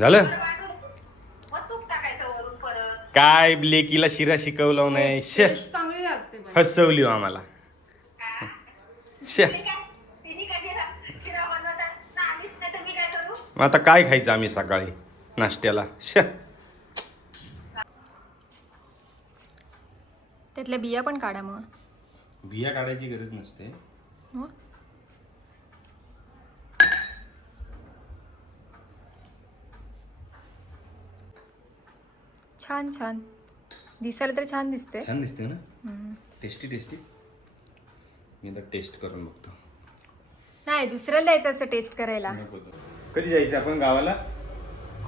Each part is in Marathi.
झालं? मग काय लेकीला शिरा शिकवलं नाही? शे. चांगली लागते. फसवली हो आम्हाला. शे. मग आता काय खायचं आम्ही सकाळी? नाश्त्याला. शे. त्यातल्या बिया पण काढा मग. बिया काढायची गरज नसते. हो? छान छान. दिसायला तर छान दिसते छान दिसते ना? टेस्टी टेस्टी मी आता टेस्ट करून बघतो. नाही दुसऱ्याला द्यायचं असं टेस्ट करायला. कधी जायचं आपण गावाला?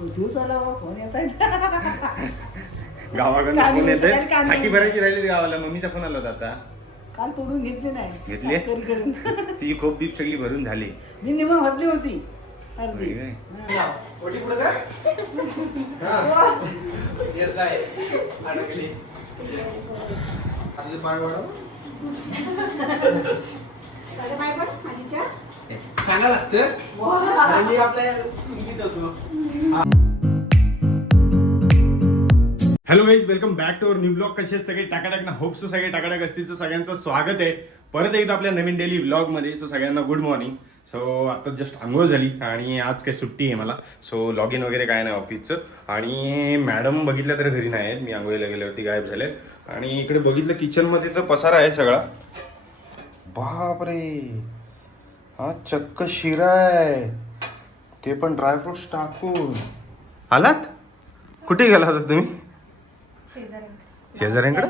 दिवस आला बा, फोन येत आहे गावाकडून कांदे फोन येते सगळ्यात कांदे. टाकी भरायची राहिली गावाला. मम्मीचा फोन आला होता आता. काल तोडून घेतली नाही. घेतली? करून तिची खोप बीप सगळी भरून झाली. मी निमन घातली होती. अर्धी होय काय? हा. सांगा लागतं. आणि मी आपल्या हिंदीत होतो hello guys welcome back to our new blog कसे सगळे? टाकाटाक ना होप सो सगळे टाकाटाक असतील. सो सगळ्यांचं स्वागत आहे. परत एकदा आपल्या नवीन डेली व्लॉगमध्ये सो सगळ्यांना गुड मॉर्निंग सो आता जस्ट आंघोळ झाली आणि आज काही सुट्टी आहे मला. सो लॉग इन वगैरे काय नाही ऑफिसचं आणि मॅडम बघितलं तर घरी नाही आहेत. मी आंघोळीला गेल्यावरती गायब झालेत. आणि इकडे बघितलं किचनमध्ये तर पसारा आहे सगळा. बापरे! हा चक्क शिरा आहे. ते पण ड्रायफ्रुट्स टाकून. आलात? कुठे गेला होता तुम्ही? शेजाऱ्यांकडे?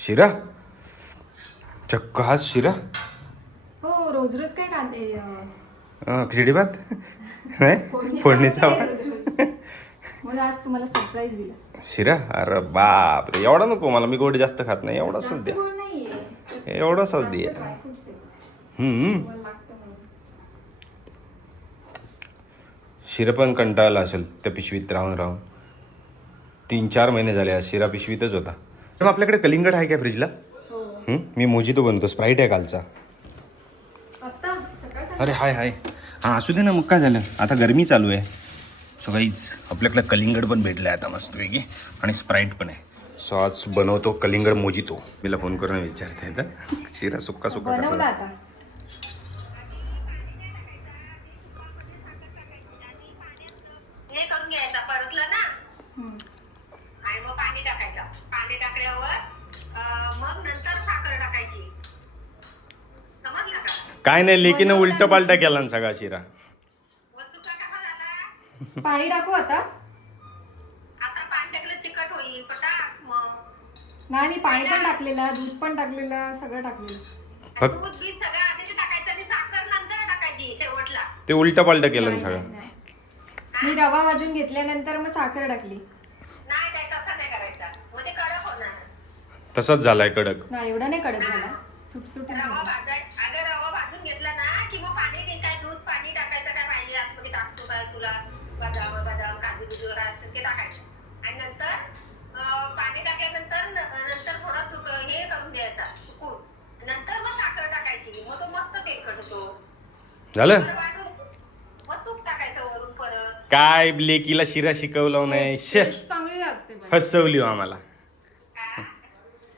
शिरा? चक्क हाच शिरा? हो रोज रोज काय अं, अं, खिचडी भात? नाही? फोडणीचा भात. म्हणून आज तुम्हाला सरप्राईज दिला. शिरा? अरे बाप रे एवढा नको मला मी गोड जास्त खात नाही एवढाच द्या. गोड नाहीये. एवढाच द्या. ड्रायफ्रुट्स आहे. हम्म तुम्हाला लागतं म्हणून. शिरा पण कंटाळला असेल त्या पिशवीत राहून राहून. तीन चार महिने झाले शिरा पिशवीतच होता. तर मग आपल्याकडे कलिंगड आहे काय फ्रीजला? मी मोजितो बनतो स्प्राईट आहे कालचा. अरे हाय हाय. हां असू दे ना मग काय झालं? आता गरमी चालू आहे. सो काहीच आपल्याकडे कलिंगड पण भेटलं आहे आता मस्तपैकी. आणि स्प्राईट पण आहे. सो आज बनवतो कलिंगड मोजितो. मला फोन करून विचारता येतं. शिरा सुक्का सुक्का कसा काय नाही लेकीनं उलट पालटा केला ना सगळा शिरा. पाणी टाकू आता. आता पाणी टाकलं तिखट होईल पटाक मग. नाही मी पाणी पण टाकलेलं दूध पण टाकलेलं सगळं टाकलेलं. फक्त ते उलट पालट केलं ना नाही, सगळं. नाही, नाही. मी रवा भाजून घेतल्यानंतर मग साखर टाकली. नाही नाही तसं नाही करायचा. मग ते कडक होणार. तसंच झालाय कडक. नाही एवढा नाही कडक झाला. सुटसुटीत रवा झाला भाजाय अगं रवा भाजून घेतला ना की मग पाणी नाही काय दूध पाणी टाकायचं काय पाहिजे आतमध्ये टाकतो काय तुला बदाम बदाम काजू बिजू ते टाकायचं. आणि नंतर पाणी टाकल्यानंतर नंतर थोडा सुक हे करून द्यायचा सुकून नंतर मग साखर टाकायची. मग तो मस्त तेलकट होतो. झालं? थोडं वाटून मग तूप टाकायचं वरून परत. काय लेकीला शिरा शिकवलं नाही. शे. टेस्ट चांगली लागते बाई. फसवली हो आम्हाला.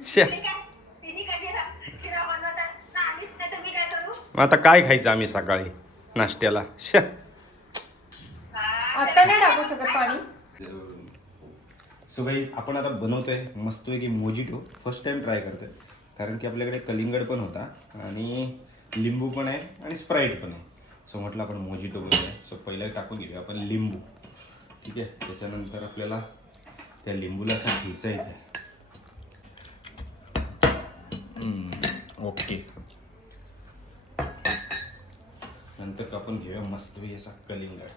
शे. तिने काय तिने काय शिरा शिरा बनवतात ना आलीच नाही तर मी काय करू? मग आता काय खायचं आम्ही सकाळी? नाश्त्याला. शे आता नाही टाकू शकत पाणी सो गाईज आपण आता बनवतोय मस्त की मोजिटो फर्स्ट टाइम ट्राय करतोय. कारण की आपल्याकडे कलिंगड पण होता आणि लिंबू पण आहे आणि स्प्राईट पण आहे. सो म्हटलं आपण मोजिटो बनवूया. सो पहिलं टाकून घेऊया आपण लिंबू. ठीक आहे? त्याच्यानंतर आपल्याला त्या लिंबूला असं ठेचायचं आहे ओके. नंतर आपण घेऊया मस्त असा कलिंगड.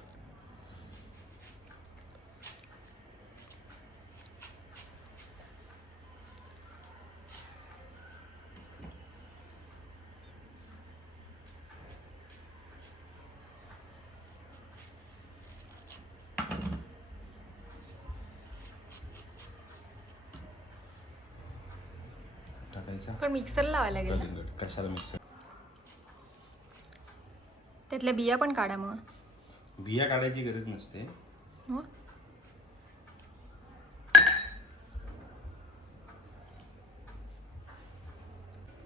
पण मिक्सर लावायला लागेल ना. कलिंगड कशाला मिक्सर? त्यातल्या बिया पण काढा मग. बिया काढायची गरज नसते. हो?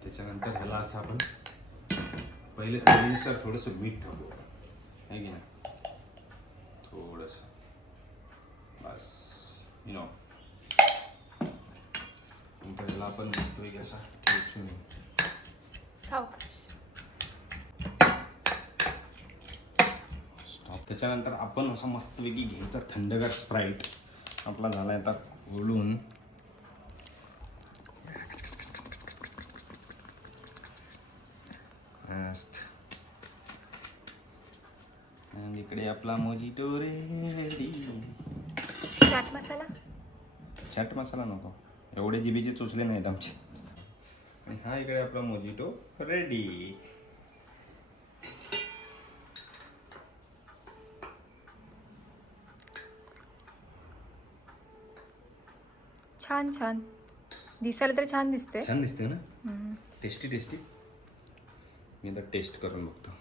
त्याच्यानंतर ह्याला असं आपण पहिले चवीनुसार थोडंसं मीठ ठेवतो आहे की नाही? थोडंसं. बस. यु नो ह्याला आपण मस्तपैकी असा. त्याच्यानंतर आपण असं मस्तपैकी घ्यायचा थंडगार स्प्राईट आपला झाला आता ओढून आणि इकडे आपला मोजिटो रेडी. चाट मसाला? चाट मसाला नको. एवढे जिबीचे चोचले नाहीत आमचे. आणि हा इकडे आपला मोजिटो रेडी. छान छान. दिसायला तर छान दिसते छान दिसते ना? टेस्टी टेस्टी मी आता टेस्ट करून बघतो.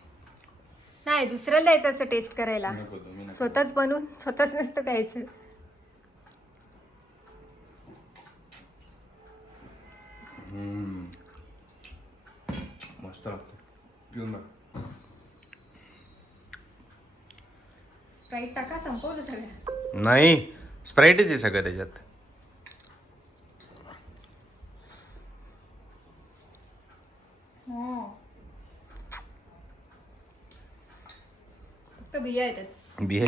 नाही दुसऱ्याला द्यायचं असं टेस्ट करायला. स्वतःच बनवून स्वतःच नसतं द्यायचं हम्म. मस्त लागतो पिऊन बघ स्प्राईट टाका संपवलं सगळं. नाही स्प्राईटच आहे सगळं त्याच्यात. फक्त बिया येतात. बिहे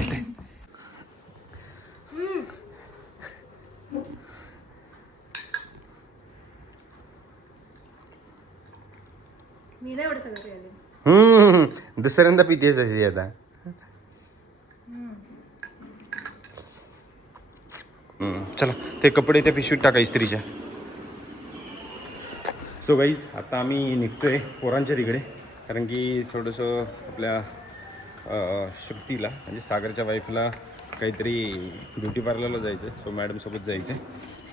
मी नाही एवढं सगळं केलं हम्म दुसऱ्यांदा पितेस अशी आता चला ते कपडे त्या पिशवीत टाका इस्त्रीच्या सो गाईज आता आम्ही निघतोय पोरांच्या तिकडे. कारण की थोडंसं आपल्या शक्तीला म्हणजे सागरच्या वाईफला काहीतरी ब्युटी पार्लरला जायचं सो मॅडमसोबत जायचं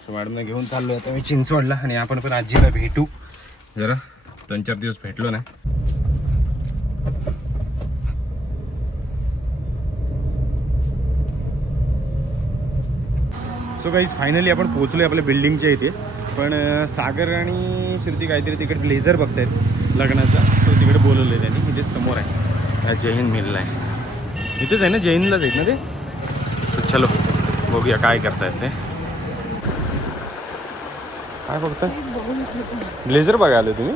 सो मॅडमला घेऊन चाललो आता. मी चिंचवडला आणि आपण पण आजीला भेटू. जरा दोन चार दिवस भेटलो नाही सो गाईज फायनली आपण पोहोचलो आपल्या बिल्डिंगच्या इथे. पण सागर आणि श्रुती काहीतरी तिकडे लेझर बघतायत लग्नाचा. सो तिकडे बोलवलं आहे त्यांनी इथे समोर आहे. हा जैन मिलला आहे. इथेच आहे ना जैनलाच आहेत ना ते? चलो बघूया काय करतायत ते. काय बघताय? ब्लेझर बघायला आले तुम्ही?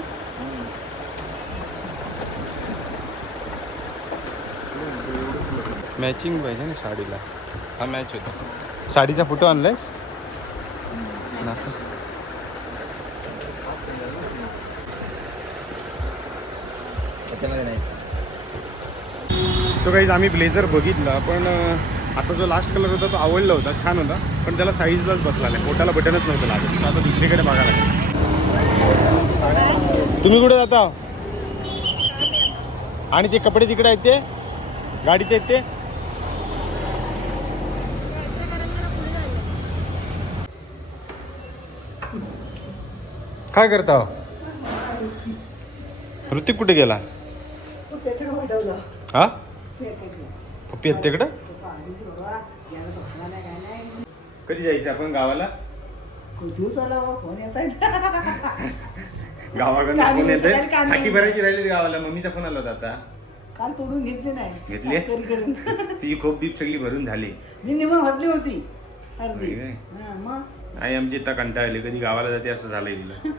मॅचिंग पाहिजे ना साडीला? हा मॅच होता. साडीचा फोटो आणलायस. सो काहीच आम्ही ब्लेझर बघितला पण आता जो लास्ट कलर होता तो आवडला होता छान होता पण त्याला साईजलाच बसला नाही. पोटाला बटनच नव्हतं लागत. तर आता दुसरीकडे बघायला लागेल. तुम्ही कुठे जाता? आणि ते कपडे तिकडे आहेत ते? गाडीत आहेत ते? काय करता? ऋतिक कुठे गेला? हा. पप्पी आहेत तिकडं. कधी जायचं आपण गावाला? गावाकडनं फोन भरायची राहिली गावाला मम्मीचा फोन आला होता आता. काल तोडून घेतली नाही. घेतली? करून. तिची खोप बीप सगळी भरून झाली. मी निम भरली होती. अर्धी. होय काय? हा, मग? आई आमची इथं कंटाळली कधी गावाला जाते असं झालंय तिला.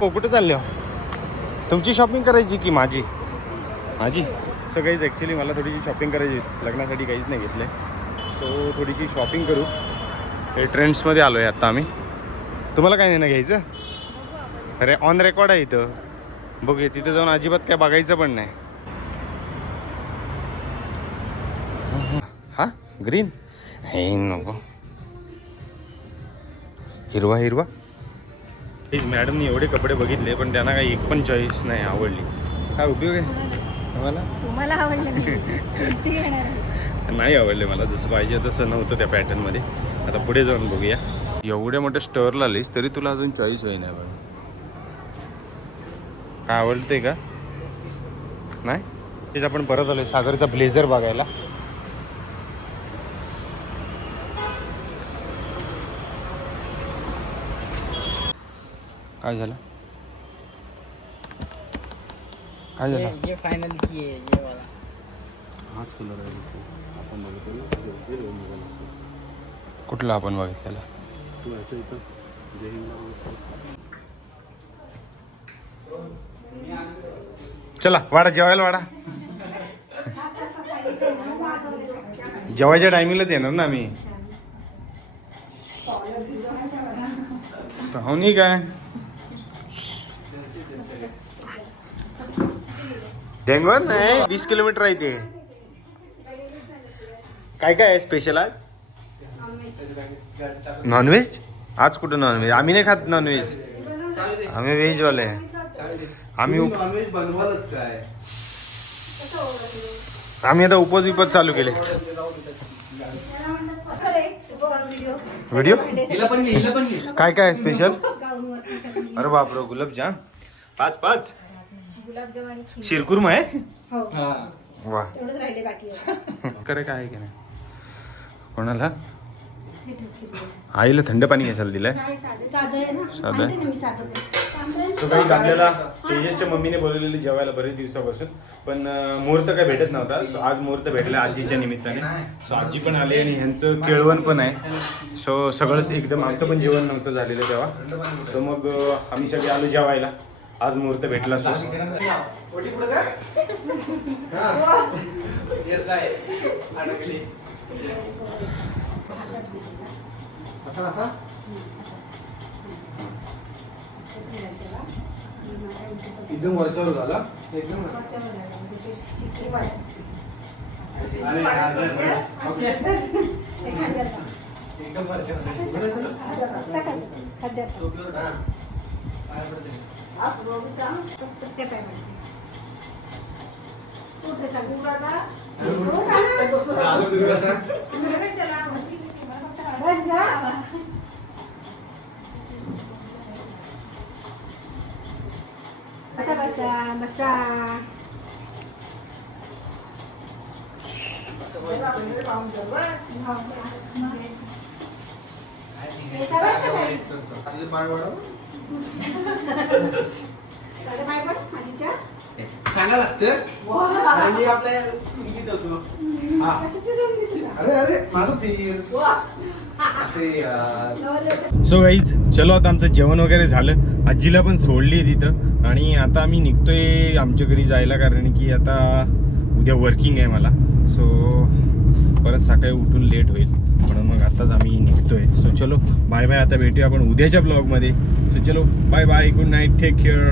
हो कुठे चालले हो? तुमची शॉपिंग करायची की माझी? माझी? सो काहीच ॲक्च्युली मला थोडीशी शॉपिंग करायची. लग्नासाठी काहीच नाही घेतलं सो थोडीशी शॉपिंग करू. हे ट्रेंड्समध्ये आलो आहे आता आम्ही. तुम्हाला काय नाही ना घ्यायचं? अरे ऑन रेकॉर्ड आहे इथं. बघूया तिथं जाऊन अजिबात काय बघायचं पण नाही. हा? ग्रीन हे नको. हिरवा हिरवा? प्लीज मॅडमनी एवढे कपडे बघितले पण त्यांना काही एक पण चॉईस नाही आवडली. काय उपयोग आहे? तुम्हाला? तुम्हाला? आवडलं नाही. आवडले मला जसं पाहिजे तसं नव्हतं त्या पॅटर्नमध्ये आता पुढे जाऊन बघूया. एवढ्या मोठ्या स्टोअरला आलीस तरी तुला अजून चॉईस होई नाही बघा. काय आवडतंय का? नाही? तेच आपण परत आलोय सागरचा ब्लेझर बघायला. काय झालं? काय ये झालं? ये फाइनल की है ये वाला. हाच कलर आहे आपण बघितलं कुठला आपण बघितलेला? चला वाडा जेवायला वाडा. जेवायच्या टायमिंगलाच येणार ना आम्ही. हो नाही काय? डेंगवर नाही. वीस किलोमीटर आहे ते. काय काय आहे स्पेशल आज? नॉनव्हेज आज कुठं नॉनव्हेज आम्ही नाही खात नॉनव्हेज आम्ही व्हेजवाले. आम्ही आम्ही आता उपवास विपत चालू केले. व्हिडिओ काय काय स्पेशल अरे बापरे गुलाबजाम. पाच पाच. गुलाबजाम आणि खीर शिरकुर्मा आहे? हो. वा. तेवढंच राहिले बाकी करे काय आहे की नाही? कोणाला? खीर. आईला थंड पाणी कशाला दिलंय. काय साधं साधं आहे ना. साधं आहे? आणते ना मी साधं पण. सो काही आपल्याला तेजसच्या मम्मीने बोलवलेलं जेवायला बरेच दिवसापासून. पण अं, मुहूर्त काय भेटत नव्हता. सो आज मुहूर्त भेटला आजीच्या निमित्ताने. सो आजी पण आली आणि ह्यांचं केळवण पण आहे. सो सगळंच एकदम आमचं पण जेवण नव्हतं झालेलं तेव्हा. सो मग अं, आम्ही सगळे आलो जेवायला. आज मुहूर्त भेटला हा. असा एकदम वरच्यावर झाला? एकदम एकदम वरच्यावर. ते काय म्हणते. कुठे चालू? आलो आहे? सांगा लागतं. आणि आपल्या होतो. हा? अरे अरे माझं पीर सो गाईज चलो आता आमचं जेवण वगैरे झालं. आजीला पण सोडली तिथं. आणि आता आम्ही निघतोय आमच्या घरी जायला कारण की आता उद्या वर्किंग आहे मला. सो परत सकाळी उठून लेट होईल. म्हणून मग आताच आम्ही निघतोय. सो चलो बाय बाय आता भेटूया आपण उद्याच्या ब्लॉगमध्ये सो चलो bye bye good night take care